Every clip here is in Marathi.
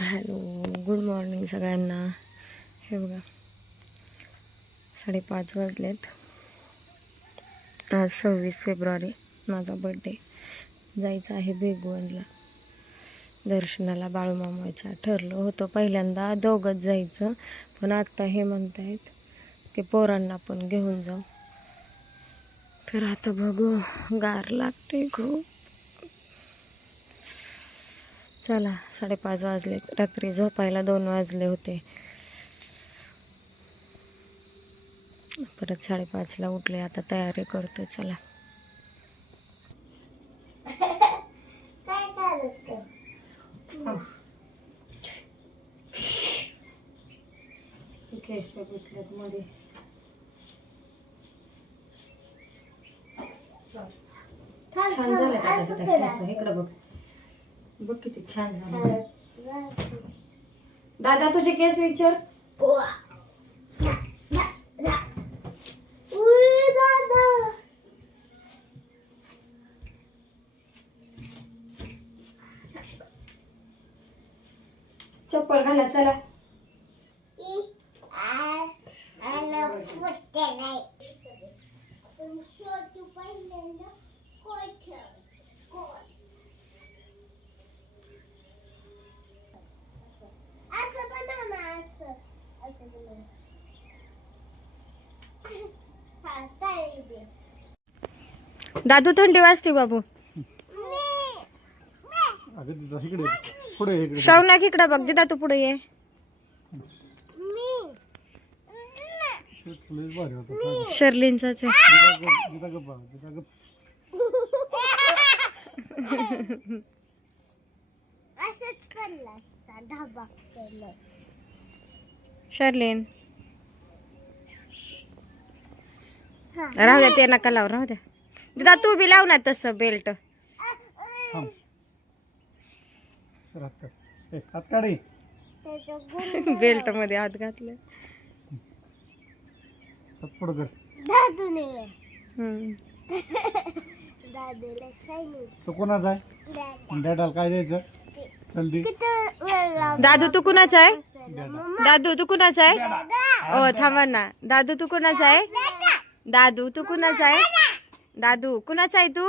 हॅलो, गुड मॉर्निंग सगळ्यांना. हे बघा 5:30 वाजलेत. आज 26 फेब्रुवारी माझा बड्डे. जायचं आहे बेगवनला दर्शनाला बाळूमामाच्या. ठरलं होतं पहिल्यांदा दोघंच जायचं, पण आत्ता हे म्हणतायत की पोरांना पण घेऊन जाऊ. तर आता बघू, गार लागते खूप. चला, 5:30 वाजले. रात्री झोपायला 2 वाजले होते. परत 5:30ला उठले. आता तयारी करतो. चला. केस गुतलेत मध्ये. छान झाले आता केस. इकडं बघ, बघ किती छान झाले. दादा तुझे केस विचार. चप्पल घाला. चला. दादू थंडी वाजते बाबू. शौनाक इकडे बघ. दिदा तू पुढे ये. शर्लिनचाच आहे. शर्लिन राहू द्या, ते नका लाव. राहू द्या. दिदा तू बी लाव ना तसं बेल्ट. बेल्ट मध्ये हात घातले. तो कोणाचा आहे? डॅडाला काय द्यायचं? चल दे. दादू तू कुणाचा आहे? दादू तू कुणाचा आहे? ओ थांबा ना. दादू तू कुणाचा आहे? दादू तू कुणाचा आहे? दादू कुणाचा आहे तू?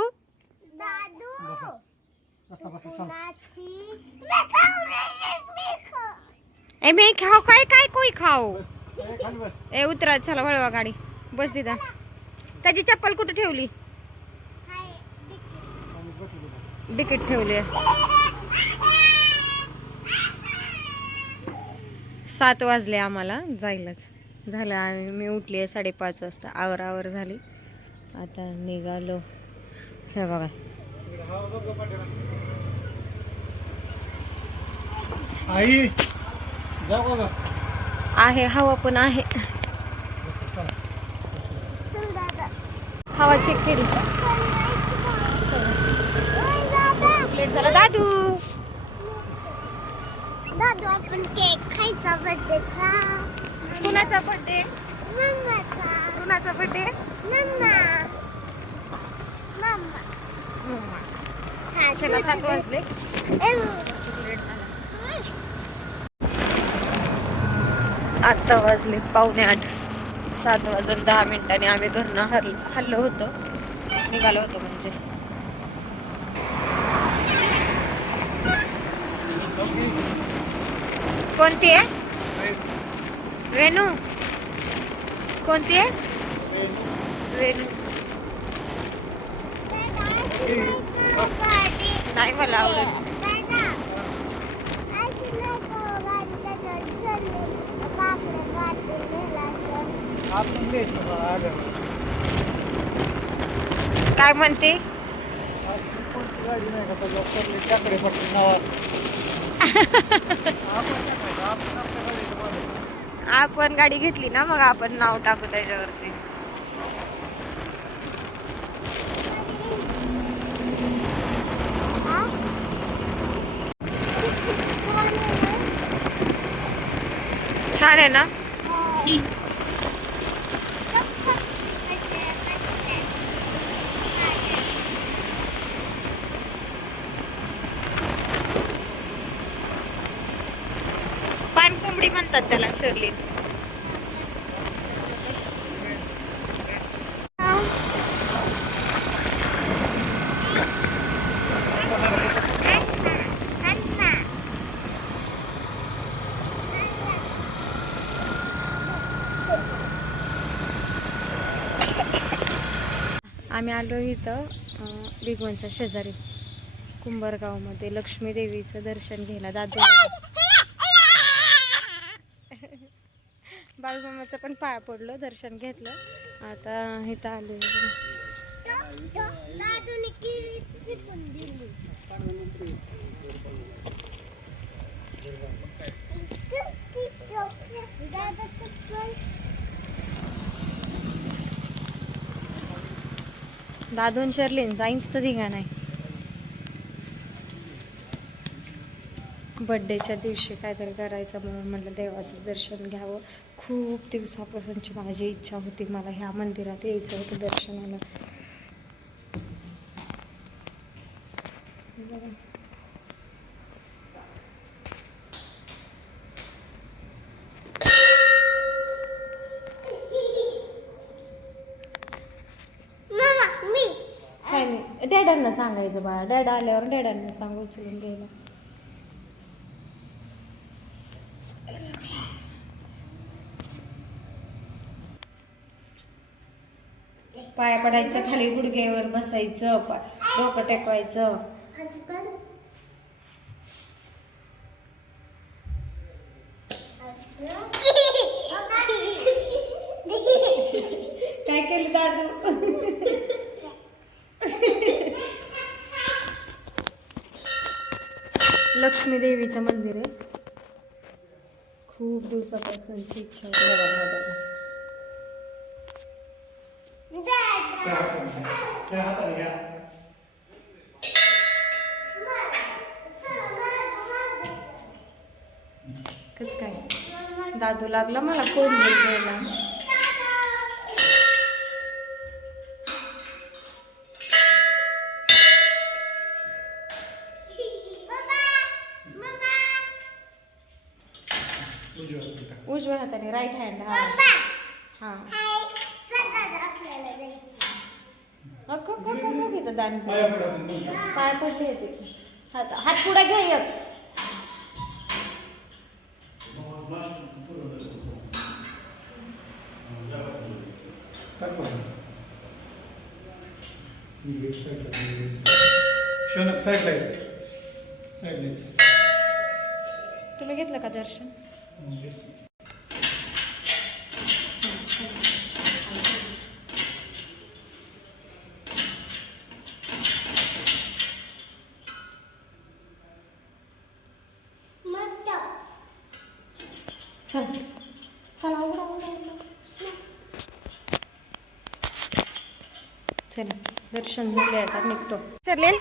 ए मी खाऊ काय काय कोई खाऊ. ए उतरा. चला वळवा गाडी. बस दिदा. त्याची चप्पल कुठे ठेवली? डिकीट ठेवली. 7 वाजले आम्हाला जायलाच. झालं. आणि मी उठली आहे 5:30 वाजता. आवर झाली. आता निघालो. हे बघा आई जाऊ बघा. आहे हवा पण आहे. हवा चेक केली. लेट झाला. दादू दादू आपण केक खायचा बर्थडेचा. कुणाचा बर्थडे? मम्माचा. कुणाचा बर्थडे? मम्मा. मम्मा. हा चला 7 वाजले. लेट झाला. आत्ता वाजले 7:45. 7 वाजून 10 मिनिटांनी आम्ही घरनं हल्लो होतो. निघालो होतो म्हणजे. कोणती आहे? वेणू. कोणती आहे? वेणू नाही मला आवडत. काय म्हणते? आपण गाडी घेतली ना, मग आपण नाव टाकू त्याच्यावरती. छान आहे ना. बावडी म्हणतात त्याला शर्ली. आम्ही आलो इथं भिगवणच्या शेजारी कुंभरगावमध्ये लक्ष्मी देवीचं दर्शन घ्यायला. दादू बाळूमामाचं पण पाया पडलो, दर्शन घेतलं. आता इथं आलो. दादून शर्लीन जाईन्स तर दिघा नाही. बड्डेच्या दिवशी काहीतरी करायचं म्हणून म्हटलं देवाचं दर्शन घ्यावं. खूप दिवसापासूनची माझी इच्छा होती, मला ह्या मंदिरात यायचं होतं दर्शनाला. काय नाही, डॅडांना सांगायचं बाळा. डॅडा आल्यावर डॅडांना सांगू उचलून घ्यायला. पाया पडायचं, खाली गुडघ्यावर बसायचं, डोकं टेकवायचं. काय केलं दादू? लक्ष्मी देवीचं मंदिर आहे. खूप दिवसापासूनची इच्छा होती बघा. कस काय दादू लागला मला कोण द्यायला. उजव्या हाताने, राईट हँड. हा हा तिथं दान पाय पडले येते. हात पुढे घ्या एक. तुम्ही घेतलं का दर्शन? चला दर्शन झाले, आता निघतो. चलेल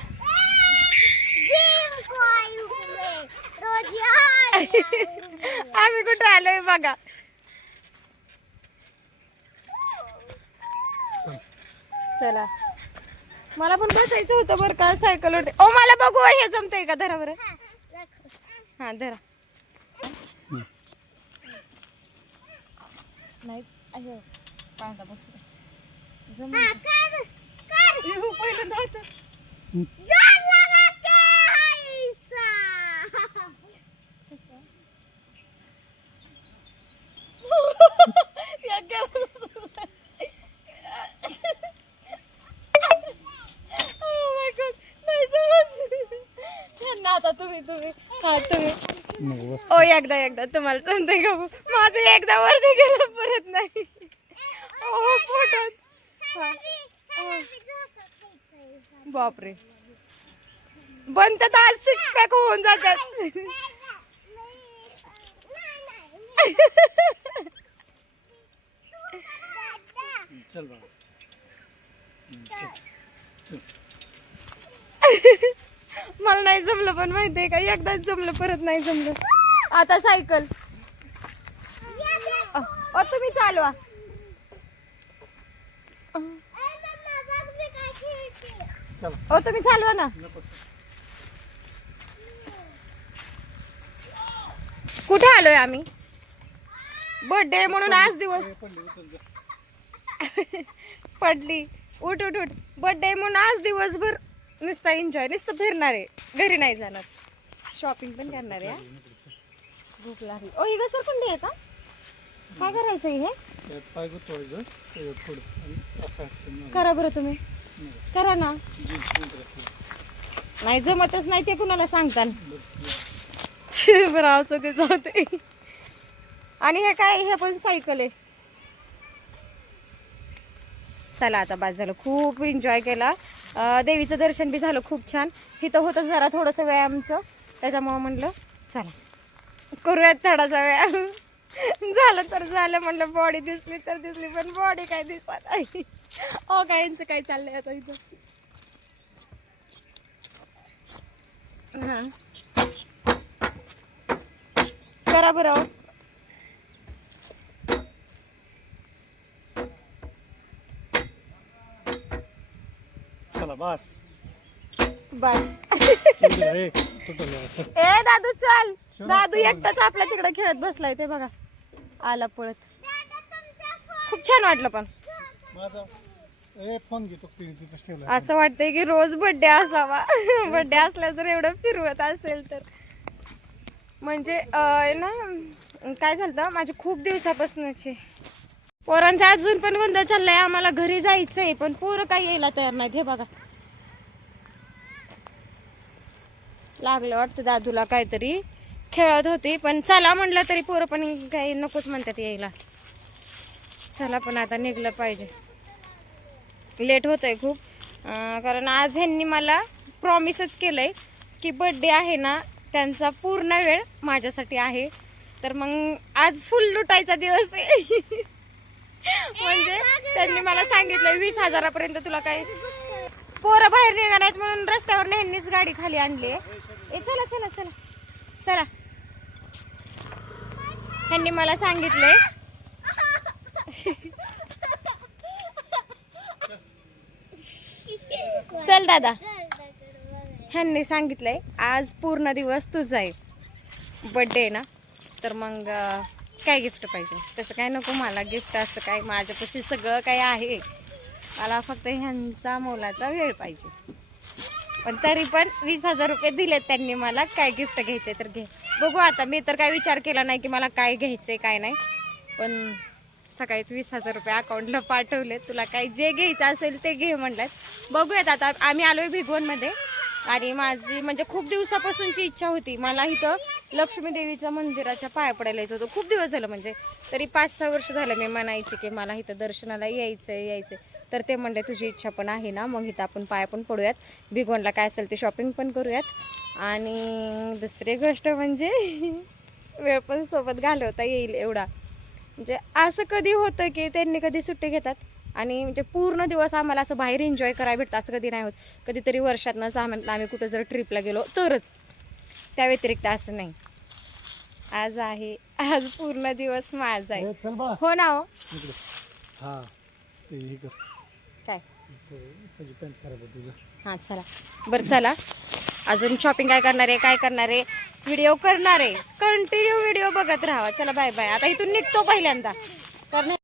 आम्ही कुठे आलोय बघा. चला मला पण बसायचं होतं बरं का सायकल होते. ओ मला बघू हे जमतंय का? धरा बरं. हा धरा. नाही पाहता बस पहिलं धावत. आता तुम्ही हा तुम्ही ओ एकदा तुम्हाला जमतंय का? माझं एकदा वरती गेलं परत नाही. ओ पोटात. बापरे बनतात आज 6 पॅक होऊन जातात. चल बाळा. मला नाही जमलं पण माहितीये का, एकदाच जमलं परत नाही जमलं. आता सायकल तुम्ही चालवा. तुम्ही चालवा ना. कुठे आलोय आम्ही? बर्थडे म्हणून आज दिवस पडली उचल जा. पडली. उठ उठ उठ. बर्थडे म्हणून आज दिवसभर नुसतं एन्जॉय, नुसतं फिरणार आहे, घरी नाही जाणार. शॉपिंग पण करणार आहे. भूक लागली. ओ ही घसरकुंडी आहे का? काय करायचं हे? त्यात पाय गुतवायचं, त्याच्यात थोडं आणि असं नाही. करा बरं तुम्ही, करा ना. जीन्स नंतर असते. नाही जमतच नाही ते कुणाला सांगता. बरं. बरं असं ते जाते. आणि हे काय, हे पण सायकल आहे. चला आता बाद झालं, खूप एन्जॉय केला. देवीचं दर्शन बी झालं खूप छान. इथं होतं जरा थोडंसं व्यायामचं, त्याच्यामुळं म्हणलं चला करूयात थोडासा व्यायाम. झालं तर झालं, म्हणलं बॉडी दिसली तर दिसली, पण बॉडी काय दिसत नाही. ओ काय यांचं काय चाललंय आता इथं. हां करा बरं. चला बस. बस. चल दे, ए, तुटलं आहे, चल. ए दादू चल. चला, दादू चला. एकटाच आपल्या तिकडे खेळत बसलाय, ते बघा आला पळत. खूप छान वाटलं. पण माझा फोन घेतो तिथंच ठेवला. असं वाटतंय की रोज बर्थडे असावा. बर्थडे असला जर एवढं फिरवत असेल तर. म्हणजे ना काय झालं, माझे खूप दिवसापासूनचे पोरांचा अजून पण गोंधळ चाललाय. आम्हाला घरी जायचंय पण पोरं काही यायला तयार नाहीत. हे बघा लागलं वाटतं दादूला काहीतरी, खेळत होती पण चला म्हणलं तरी पोरं पण काही नकोच म्हणतात यायला. चला पण आता निघलं पाहिजे, लेट होतंय खूप. कारण आज ह्यांनी मला प्रॉमिसच केलंय की बर्थडे आहे ना त्यांचा पूर्ण वेळ माझ्यासाठी आहे. तर मग आज फुल लुटायचा दिवस आहे. म्हणजे त्यांनी मला सांगितलंय 20,000पर्यंत तुला काय. पोरं बाहेर निघणार आहेत म्हणून रस्त्यावर ह्यांनीच गाडी खाली आणली. चला चला चला चला. ह्यांनी मला सांगितलंय चल दादा, ह्यांनी सांगितलंय आज पूर्ण दिवस तुझा आहे, बर्थडे आहे ना. तर मग काय गिफ्ट पाहिजे, तसं काय नको मला गिफ्ट, असं काय माझ्यापाशी सगळं काय आहे. मला फक्त ह्यांचा मोलाचा वेळ पाहिजे. पण तरी पण 20,000 रुपये दिलेत त्यांनी मला. काय गिफ्ट घ्यायचंय तर घे. बघू आता, मी तर काय विचार केला नाही की मला काय घ्यायचंय काय नाही. पण सकाळीच 20,000 रुपये अकाउंटला पाठवले. तुला काय जे घ्यायचं असेल ते घे म्हणल्यात. बघूयात आता. आम्ही आलोय भिगवणमध्ये आणि माझी म्हणजे खूप दिवसापासूनची इच्छा होती, मला इथं लक्ष्मी देवीच्या मंदिराच्या पाया पडायला यायचं होतं. खूप दिवस झालं, म्हणजे तरी 5-6 वर्ष झालं मी म्हणायची की मला इथं दर्शनाला यायचं. तर ते म्हणले तुझी इच्छा पण आहे ना, मग इथं आपण पाया पण पडूयात, भिगवणला काय असेल ते शॉपिंग पण करूयात. आणि दुसरी गोष्ट म्हणजे वेळ पण सोबत घालवता येईल एवढा. म्हणजे असं कधी होतं की त्यांनी कधी सुट्टी घेतात आणि म्हणजे पूर्ण दिवस आम्हाला असं बाहेर एन्जॉय करायला भेटतं, असं कधी नाही होत. कधीतरी वर्षातनं 6 महिन्यात आम्ही कुठं जर ट्रिपला गेलो तरच, त्या व्यतिरिक्त असं नाही. आज आहे, आज पूर्ण दिवस माझा आहे. चल बा हो ना हो. इकडे. हा ते हे कर काय तुझी पॅन्ट खराब आहे तुझं. हां चला बरं, चला अजून शॉपिंग काय करणार आहे, व्हिडिओ करणार आहे. कंटिन्यू व्हिडिओ बघत राहा. चला बाय बाय. आता इथून निघतो पहिल्यांदा. कारण